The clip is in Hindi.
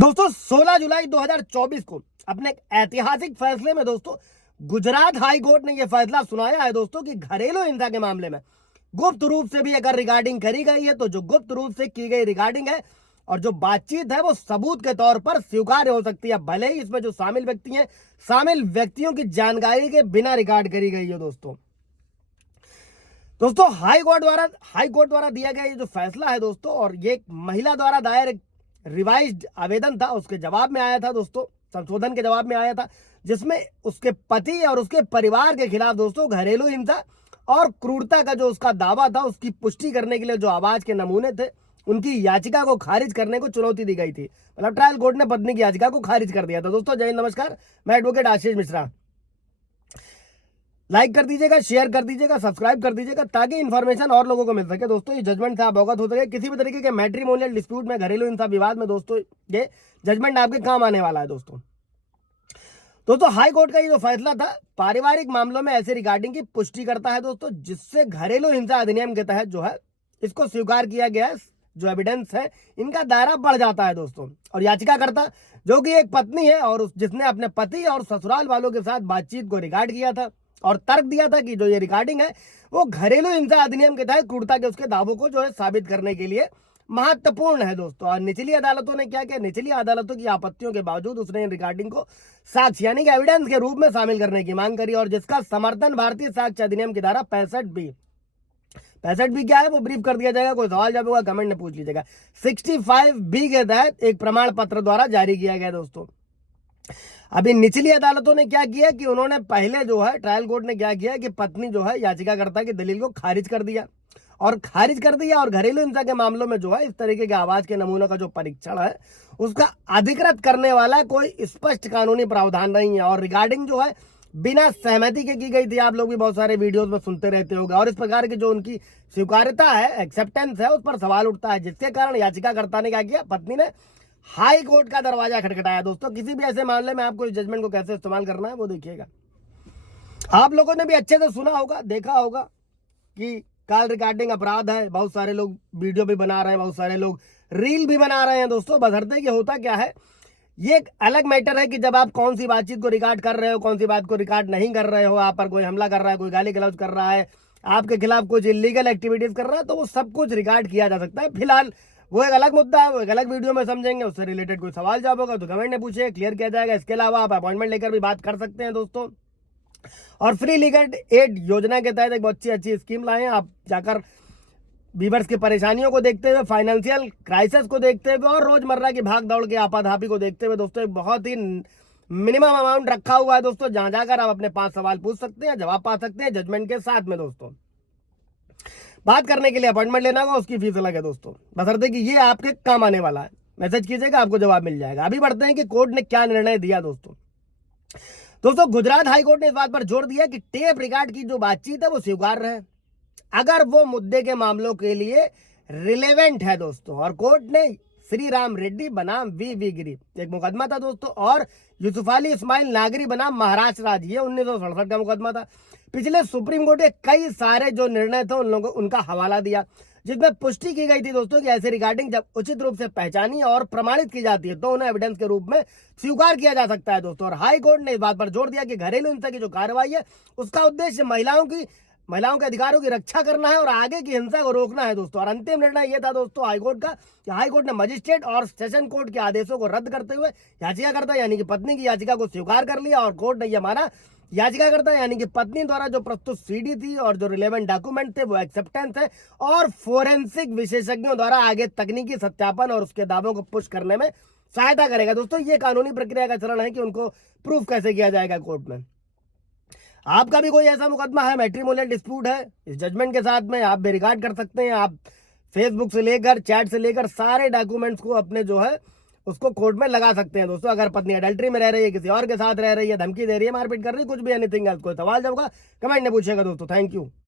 दोस्तों 16 जुलाई 2024 को अपने ऐतिहासिक फैसले में दोस्तों गुजरात हाई कोर्ट ने यह फैसला सुनाया है दोस्तों कि घरेलू हिंसा के मामले में गुप्त रूप से भी अगर रिकॉर्डिंग करी गई है तो जो गुप्त रूप से की गई रिकॉर्डिंग है और जो बातचीत है वो सबूत के तौर पर स्वीकार्य हो सकती है, भले ही इसमें जो शामिल व्यक्ति हैं शामिल व्यक्तियों की जानकारी के बिना रिकॉर्ड करी गई है। दोस्तों हाई कोर्ट द्वारा दिया गया ये जो फैसला है दोस्तों, और ये एक महिला द्वारा दायर एक रिवाइज्ड आवेदन था, उसके जवाब में आया था दोस्तों, संशोधन के जवाब में आया था, जिसमें उसके पति और उसके परिवार के खिलाफ दोस्तों घरेलू हिंसा और क्रूरता का जो उसका दावा था उसकी पुष्टि करने के लिए जो आवाज के नमूने थे उनकी याचिका को खारिज करने को चुनौती दी गई थी। मतलब ट्रायल कोर्ट ने पत्नी की याचिका को खारिज कर दिया था। दोस्तों जय हिंद, नमस्कार, मैं एडवोकेट आशीष मिश्रा। लाइक कर दीजिएगा, शेयर कर दीजिएगा, सब्सक्राइब कर दीजिएगा ताकि इन्फॉर्मेशन और लोगों को मिल सके। दोस्तों ये जजमेंट से आप अवगत हो सके किसी भी तरीके के मैट्रिमोनियल डिस्प्यूट में, घरेलू हिंसा विवाद में दोस्तों ये जजमेंट आपके काम आने वाला है। दोस्तों हाई कोर्ट का ये जो फैसला था पारिवारिक मामलों में ऐसे रिकॉर्डिंग की पुष्टि करता है दोस्तों, जिससे घरेलू हिंसा अधिनियम के तहत जो है इसको स्वीकार किया गया है, जो एविडेंस है इनका दायरा बढ़ जाता है दोस्तों। और याचिकाकर्ता जो कि एक पत्नी है और जिसने अपने पति और ससुराल वालों के साथ बातचीत को रिकॉर्ड किया था और तर्क दिया था कि जो ये रिकॉर्डिंग है वो घरेलू हिंसा अधिनियम के तहत क्रूरता के उसके दावों को जो है साबित करने के लिए महत्वपूर्ण है दोस्तों। और निचली अदालतों ने क्या किया, निचली अदालतों की आपत्तियों के बावजूद उसने इन रिकॉर्डिंग को साक्ष्य यानी कि एविडेंस के रूप में शामिल करने की मांग करी, और जिसका समर्थन भारतीय साक्ष्य अधिनियम की धारा 65 बी क्या है वो ब्रीफ कर दिया जाएगा। कोई सवाल जब होगा कमेंट में पूछ लीजिएगा। 65 बी के तहत एक प्रमाण पत्र द्वारा जारी किया गया दोस्तों। अभी निचली अदालतों ने क्या किया कि उन्होंने पहले जो है ट्रायल कोर्ट ने क्या किया कि पत्नी जो है याचिकाकर्ता की दलील को खारिज कर दिया और घरेलू हिंसा के मामलों में जो है इस तरीके के आवाज के नमूनों का जो परीक्षण है उसका अधिकृत करने वाला कोई स्पष्ट कानूनी प्रावधान नहीं है, और रिगार्डिंग जो है बिना सहमति के की गई थी। आप लोग भी बहुत सारे वीडियोस में सुनते रहते होंगे, और इस प्रकार की जो उनकी स्वीकार्यता है, एक्सेप्टेंस है, उस पर सवाल उठता है, जिसके कारण याचिकाकर्ता ने क्या किया, पत्नी ने हाई कोर्ट का दरवाजा खटखटाया। दोस्तों किसी भी ऐसे मामले में आपको इस जजमेंट को कैसे इस्तेमाल करना है वो देखिएगा। आप लोगों ने भी अच्छे से सुना होगा, देखा होगा कि कॉल रिकॉर्डिंग अपराध है, बहुत सारे लोग वीडियो भी बना रहे हैं, बहुत सारे लोग रील भी बना रहे हैं दोस्तों। बशर्ते कि होता क्या है, ये एक अलग मैटर है कि जब आप कौन सी बातचीत को रिकॉर्ड कर रहे हो, कौन सी बात को रिकॉर्ड नहीं कर रहे हो, आप पर कोई हमला कर रहा है, कोई गाली गलौज कर रहा है, आपके खिलाफ कुछ इलीगल एक्टिविटीज कर रहा है, तो वो सब कुछ रिकॉर्ड किया जा सकता है। फिलहाल वो एक अलग मुद्दा है, वो एक अलग वीडियो में समझेंगे, उससे रिलेटेड कोई सवाल जवाब होगा तो कमेंट में पूछिए, क्लियर किया जाएगा। इसके अलावा आप अपॉइंटमेंट लेकर भी बात कर सकते हैं दोस्तों। और फ्री लीगल एड योजना के तहत एक बहुत अच्छी स्कीम लाए हैं। आप जाकर वीवर्स की परेशानियों को देखते हुए, फाइनेंशियल क्राइसिस को देखते हुए और रोजमर्रा की भाग दौड़ की आपाधापी को देखते हुए दोस्तों एक बहुत ही मिनिमम अमाउंट रखा हुआ है दोस्तों, जहां जाकर आप अपने 5 सवाल पूछ सकते हैं, जवाब पा सकते हैं जजमेंट के साथ में दोस्तों। बात करने के लिए अपॉइंटमेंट लेना होगा, उसकी फीस अलग है दोस्तों, बशर्ते कि ये आपके काम आने वाला है। मैसेज कीजिएगा, आपको जवाब मिल जाएगा। अभी बढ़ते हैं कि कोर्ट ने क्या निर्णय दिया दोस्तों गुजरात हाई कोर्ट ने इस बात पर जोर दिया कि टेप रिकॉर्ड की जो बातचीत है वो स्वीकार्य है अगर वो मुद्दे के मामलों के लिए रिलेवेंट है दोस्तों। और कोर्ट ने श्री राम रेड्डी बनाम वी गिरी एक मुकदमा था दोस्तों, और यूसुफ अली इस्माइल नागरी बनाम महाराष्ट्र राज्य, ये 1967 का मुकदमा था। पिछले सुप्रीम कोर्ट के कई सारे जो निर्णय थे उन लोगों उनका हवाला दिया, जिसमें पुष्टि की गई थी दोस्तों कि ऐसे रिकॉर्डिंग जब उचित रूप से पहचानी और प्रमाणित की जाती है तो उन्हें एविडेंस के रूप में स्वीकार किया जा सकता है दोस्तों। और हाई कोर्ट ने इस बात पर जोर दिया कि घरेलू हिंसा की जो कार्रवाई है उसका उद्देश्य महिलाओं के अधिकारों की रक्षा करना है और आगे की हिंसा को रोकना है दोस्तों। और अंतिम निर्णय यह था दोस्तों हाईकोर्ट का कि हाईकोर्ट ने मजिस्ट्रेट और सेशन कोर्ट के आदेशों को रद्द करते हुए याचिकाकर्ता यानी कि पत्नी की याचिका को स्वीकार कर लिया, और कोर्ट ने यह माना याचिकाकर्ता यानी कि पत्नी द्वारा जो प्रस्तुत सीडी थी और जो रिलेवेंट डॉक्यूमेंट थे वो एक्सेप्टेंस है और फोरेंसिक विशेषज्ञों द्वारा आगे तकनीकी सत्यापन और उसके दावों को पुश करने में सहायता करेगा। दोस्तों ये कानूनी प्रक्रिया का चरण है कि उनको प्रूफ कैसे किया जाएगा कोर्ट में। आपका भी कोई ऐसा मुकदमा है, मैट्रिमोनियल डिस्प्यूट है, इस जजमेंट के साथ में आप भी रिकॉर्ड कर सकते हैं। आप फेसबुक से लेकर चैट से लेकर सारे डॉक्यूमेंट्स को अपने जो है उसको कोर्ट में लगा सकते हैं दोस्तों। अगर पत्नी अडल्ट्री में रह रही है, किसी और के साथ रह रही है, धमकी दे रही है, मारपीट कर रही है, कुछ भी एनीथिंग एल्स, कोई सवाल जब होगा कमेंट में पूछेगा दोस्तों। Thank you.